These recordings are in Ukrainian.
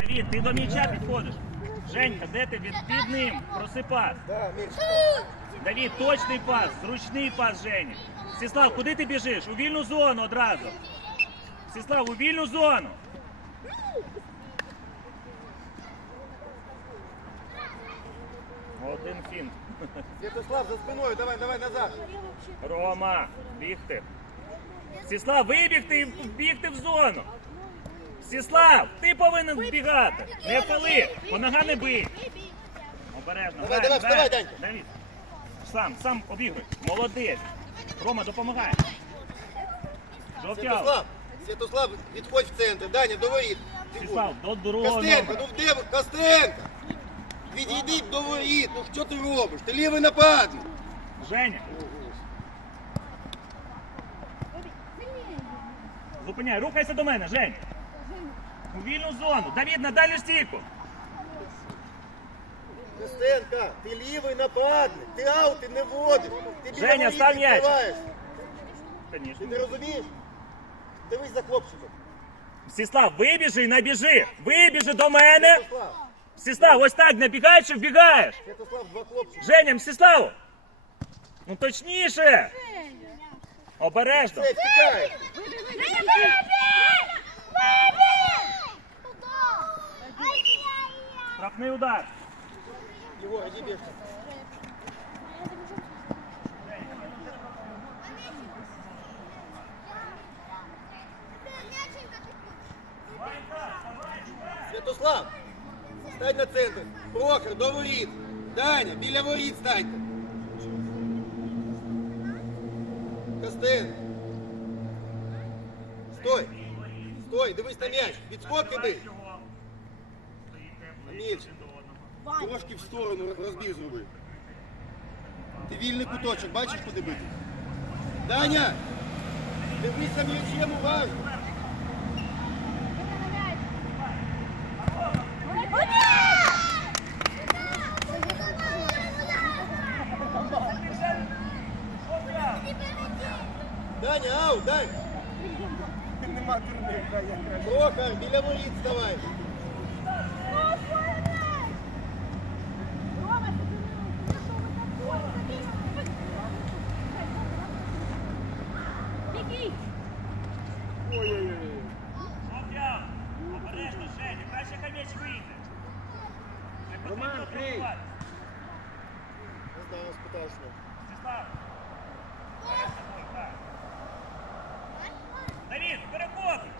Давід, ти до м'яча підходиш. Женька, де ти від, під ним? Проси пас. Давід, точний пас, зручний пас Жені. Сіслав, куди ти біжиш? У вільну зону одразу. Сіслав, у вільну зону. Один фінт. Святослав, за спиною, давай, давай назад. Рома, бігти. Сіслав, вибігти і вбігти в зону. Сіслав, ти повинен вбігати. Не пили, по нога не бий. Обережно. Давай, давай, грай. вставай, Данька. Давід. Сам, сам обігруй. Молодець. Рома, допомагай. Жовтяв. Святослав, Святослав, відходь в центр. Даня, до воріт. Сіслав, до другого Костенко, номера. ну де ви? Костенко! Відійди до воріт, ну що ти робиш? Ти лівий нападник. Женя, зупиняй, рухайся до мене, Жень. У вільну зону. Давід, на дальню стійку. Костенко, ти лівий нападник. Ти аути не водиш. Ти біля Женя, воріт став м'яч. відкриваєш. Ти Конечно. не розумієш? Дивись за хлопчиком. Сіслав, вибіжи і набіжи. Вибіжи до мене. Святослав, Сіслав, ось так набігаєш і вбігаєш. Святослав, два хлопчика. Женя, Мстислав! Ну точніше! Обережно! Це втікає. Штрафний удар. Єгор, іди бігти. Святослав, стань на центр. Прохор, до воріт. Даня, біля воріт станьте. Костен. Стой. Стой, дивись на м'яч. Відскок іди. Куточок, бачиш, куди бити? Даня! Дивися м'ячем уважно. Даня, ау, дай! Нема турнир, да, я краще. Прохор, біля воріт вставай. Ой-ой-ой. Жовтяв! Обережно, Женя, краще хай м'яч вийде. Не потрібно Роман, крий. пробувати. Не знаю, спитав що. Мстислав. Перед собою, так. Давід, перехоплюй!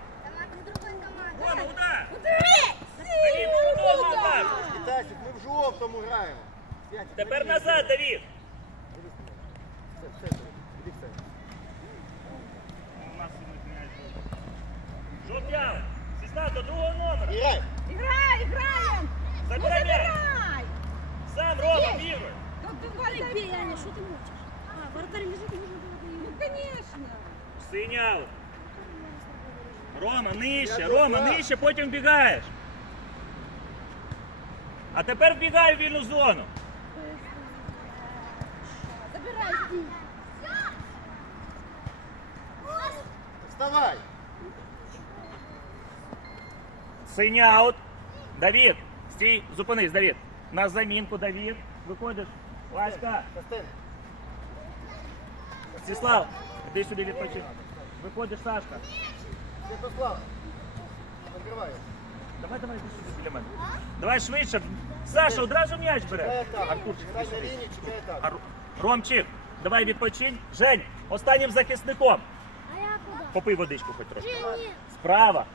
Рома, удар! Давід, продовжуй удар! Вітасик, ми в жовтому граємо. Святик, Тепер іди назад, Давід! Дивись на мене. Все, в центр. Іди в центр. У нас сьогодні зміняють Жовтяв! Сістав до другого номера! Грай! Играй, играем! Забирай м'яч! Забирай! Сам, Рома, бігай! Давай, бей, Аня, что ты мучишь? А, вратарь бежит, и нужно было бы- Ну, конечно! Синяв! Рома, нижче, Я Рома, туди. нижче, потім вбігаєш. А тепер вбігай в вільну зону. Забирай, иди! Вставай! Синяут. Давід, стій, зупинись, Давід. На замінку, Давід. Виходиш. Васька, Костен, Стіслав, іди сюди відпочинь. Виходиш, Сашка. Святослав. Відкривай. Давай, давай, іди сюди біля мене. Давай швидше. Саша, одразу м'яч Чекай бере. атаку. Артурчик, Грай іди на сюди. лінії, чекай атаку. Ар- Ромчик, давай відпочинь. Жень, останнім захисником. А я куда? Попий водичку хоч трошки. Справа.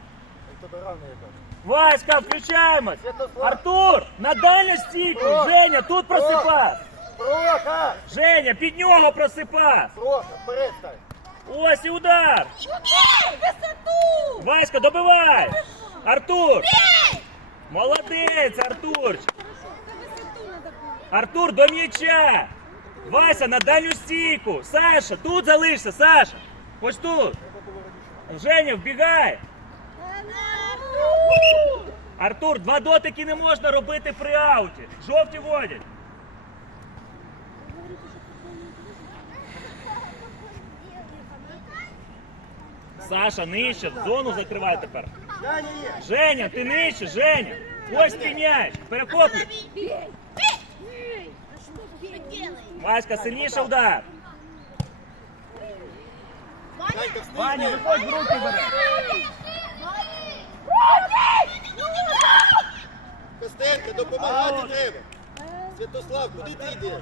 У тебе рано яка. Васька, включаємось! Святослав. Артур! На дальню стійку! О! Женя, тут просипас! Прохор! Женя, під нього просипас! Прохор, вперед стань. Ось і удар! Бей! Высоту! Васька, добивай! Артур! Молодець, Артурчик! Это высоту надо было. Артур, до м'яча! Вася, на дальню стійку! Саша, тут залишся, Саша! Ось тут! Женя, вбігай! Артур, два дотики не можна робити при ауті. Жовті водять. Саша, нижче, зону закривай тепер. Женя, ти нижче, Женя. Ось твій м'яч. Перехоплюй. Эй, а что ты делаешь? Васька, сильніше удар. Ваня, виходь в руки бери. Допомагати треба. Святослав, куди ти йдеш?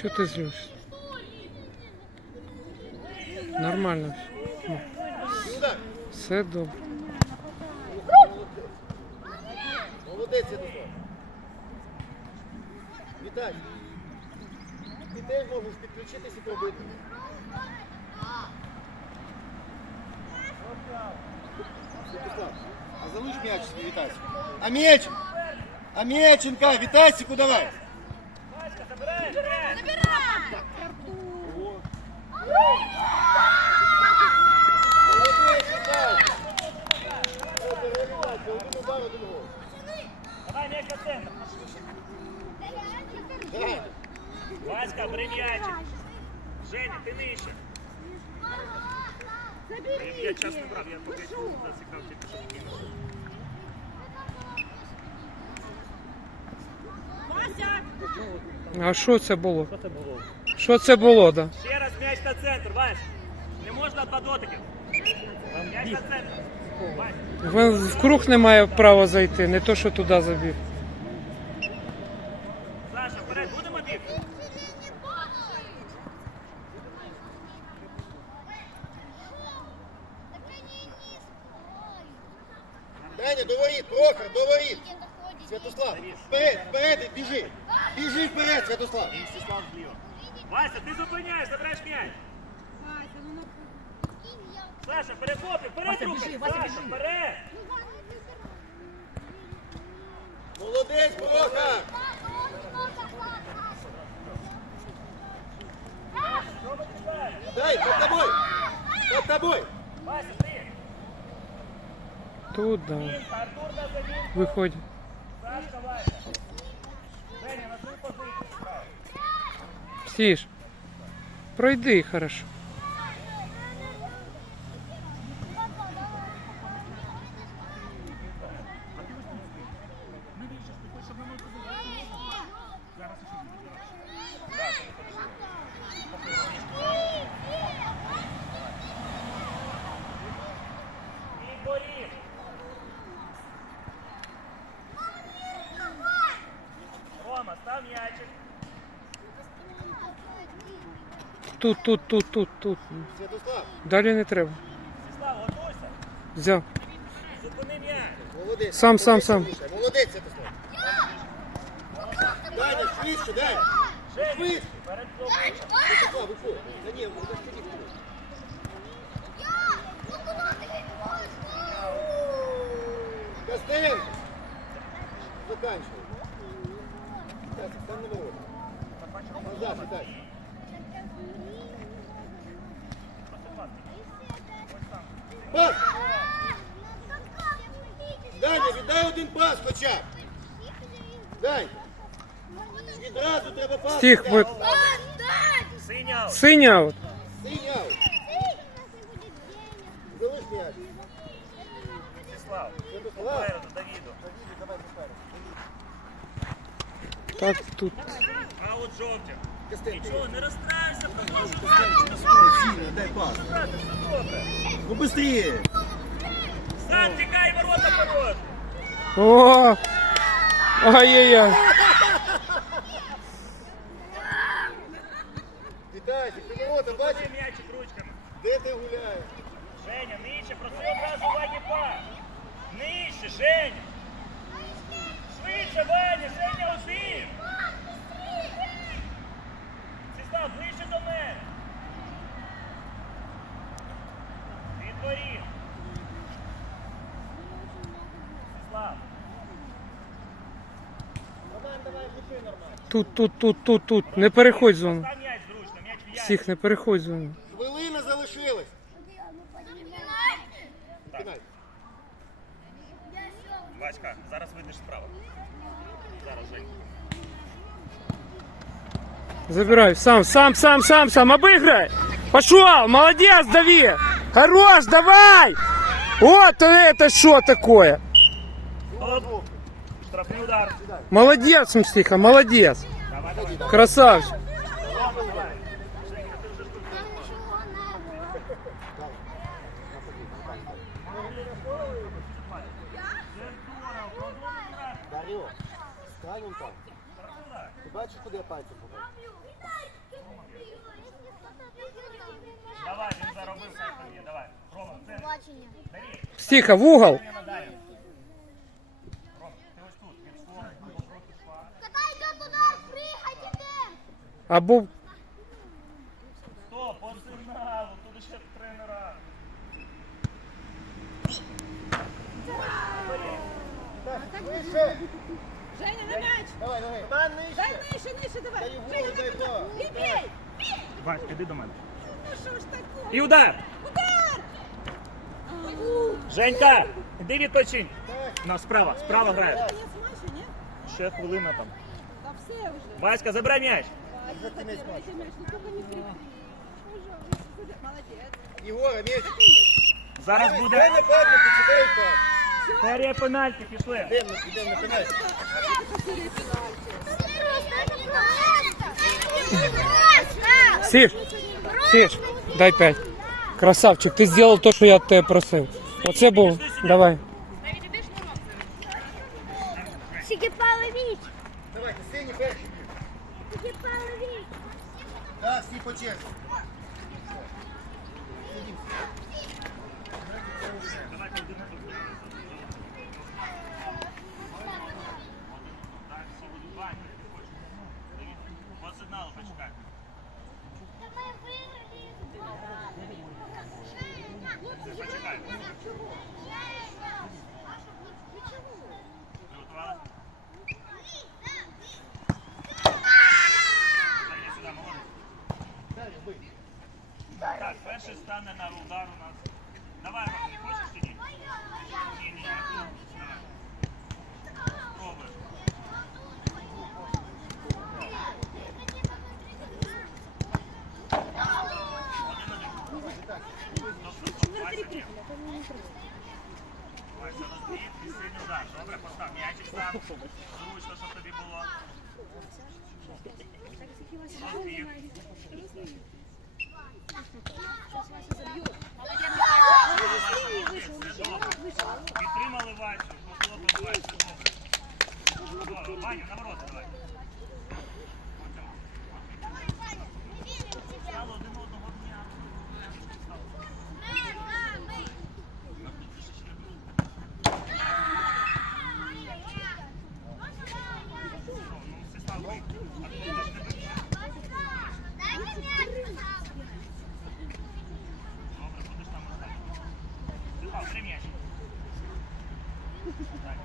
Чого ти злишся? Нормально. все. Удар. Все добре. Молодець, Святослав. Віталій. Ти теж можеш підключитися і пробити. Святослав, а залиш м'яч собі Вітасіку. А м'яч! А М'яченка, Вітасіку давай! Васька, бери м'ячик. Женя, ти нижче. Я час не брав, я поки засікав тільки що кинув. А що це було? Що це було? Що це було, да? Ще раз м'яч на центр, Вась. Не можна два дотики. М'яч на центр. Він в круг не має права зайти, не то, що туди забіг. Саша, вперед, будемо бігти? Даня, до воріт, Прохор, до воріт. Святослав, вперед, вперед, біжи. Біжи вперед, Святослав. І зліва. Вася, ти зупиняєш, забираєш м'яч. Саша, перехоплюй, вперед руки. Саша, вперед. Молодець, Прохор. Дай, под тобой. Под тобой. Вася, ти. Тут, да. Артур на замін. Виходь. Сашка, Вася. Женя, на свою позицію. Сіж. Пройди, хорошо. І борів. Рома, став м'ячик. Тут, тут, тут, тут, тут. Святослав, Далі не треба. Стеслав, готуйся. Взяв. Зупини м'яч. молодець. Сам, сам, сам. Молодець, Святослав. Даня, швидше, дай. Швидше. перед собою. Святослав, виходь. Та ні, що ніхто? Костенко. Заканчивай. Стасик, сам на ворота. Назад, Виталий. Пас! Даня, віддай один пас хоча б. Дай. Відразу треба пас. Стих, віддати. вот. Синя. Синя от. Синяв. Залиш м'яч. Стеслав. Святослав. Попереду, Давіду. Давиду, давай попереду. Так, тут. А от жовтя. Костенко. Нічого, не розстраюйся, продовжуй. Сильно, дай пас. грати, все добре. Ну быстрее. Сам тікай, ворота порожні. О! Ай-яй-яй. Вітасик, ти ворота бачиш? Бачи м'ячик ручками. Де ти гуляєш? Женя, нижче, проси одразу Вані пас. Нижче, Женя. Тут, тут, тут, тут, тут. Не переходь зону. Всіх не переходь зону. Хвилина залишилась. Васька, зараз вийдеш справа. Зараз, Жень. Забирай. Сам, сам, сам, сам, сам. Обыграй. Пошел. Молодец, дави. Хорош, давай. Вот это что такое? Стоп. Штрафний удар. Молодец, Мстиха, молодец. Давай, давай. Красавчик. Рома, давай. Дар'о, стань он там. Ти бачиш, куди я пальцем попав? Давай, він заробив хай там є. Давай. Рома, це. Бери. Мстиха, в угол. Не надай. Ром, ти ось тут. Від свого трохи шла. Або Стоп, по сигналу. Тут ще тренера. Вище! Женя, на мяч! Давай, давай. Дай нижче, нижче, давай! Дай Женя, дай туда. його. Бей, бей! Вась, іди до мене. Ну що ж такое? І удар. Удар! Женька, іди відпочинь. На, справа, справа ні? Ще хвилина там. Та все вже. Васька, забирай м'яч. За ти м'яч. Єгора, м'яч. Зараз Дай буде на петлю, чотири пас. серія пенальті, пішли. Йдемо, йдемо на пенальті. Стив, Стив, дай пять. Красавчик, ты сделал то, що я от тебе просив. Оце був. Давай. Сігіпалович! Давайте, сині перші. Так, всі по черзі. По сигналу почекай. Почекай. Приготувалась? Іди сюди, молодець. Так, перший стане на удар у нас. Давай, Ром, не хочеш чи ні? Ні, ні, ні. Давай. Спробуй. Ой, це розбій, і сильний удар. Добре, постав м'ячик сам. Зручно, щоб тобі було. Розбіг. Все добре. Підтримали Васю, похлопали Васю, Ваня, на ворота давай. Стало один одного дня. Ну, всі стали. А ти ж не бачиш. Добре, будеш там останній. Степан, три м'ячі. Так.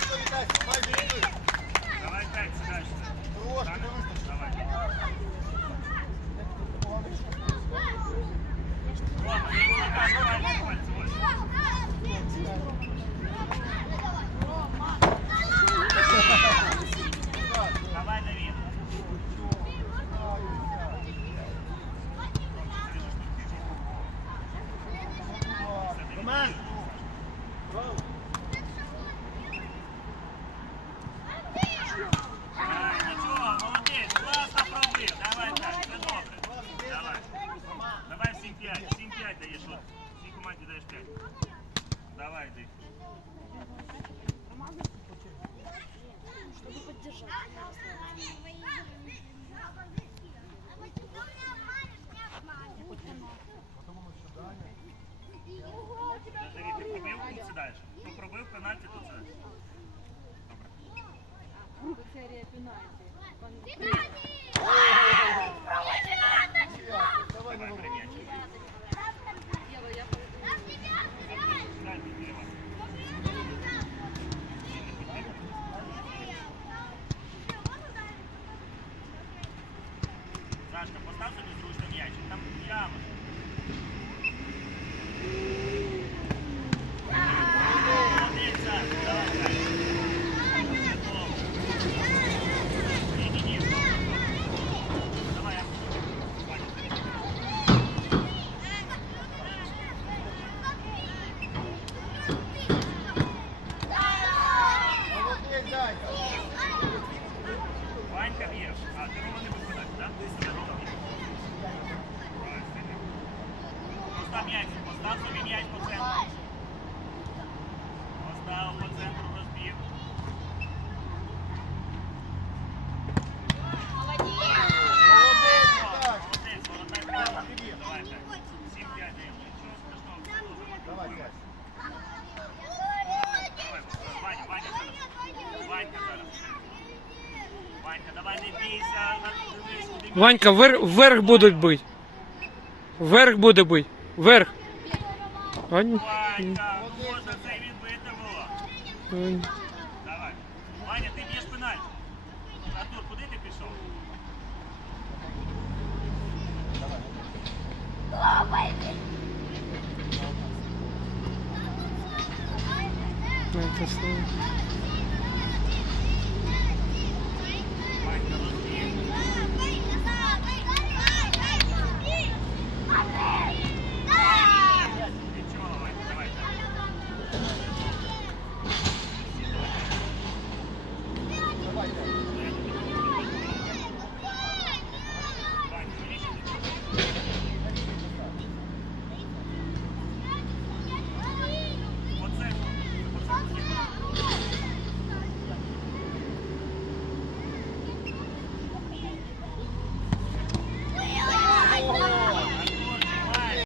Що вітайся, майже йди. Давай п'ять, сідай сюди. Трошки не вистачить. Давай. Рома, не вимагай, давай, пальці, ось. Давай, Давид. Роман! Ай, Нічого, молодець, класно пробив. Давай так, все добре. Давай. Давай всім 5, всім 5 даєш. От. Всій команді даєш 5. Давай, йди. Давид, ти пробив, тут сідаєш. Хто пробив пенальті, то це. Серія пенальті. Ой, прямо. Молодець, Саш, давай, давай. Ні-ні-ні, давай, я Молодець, Даня. Ванька б'єш. А, ти його не виходиш, так? Ти себе робиш. Постав м'яч, постав собі м'яч по центру. Постав по центру Ванька, вверх, вверх будуть бить. Вверх буде бить. Вверх. Ваня. Ванька, можна це відбити було. Давай. Ваня, ти б'єш пенальті. Артур, куди ти пішов? Давай. Лопайте. Ванька,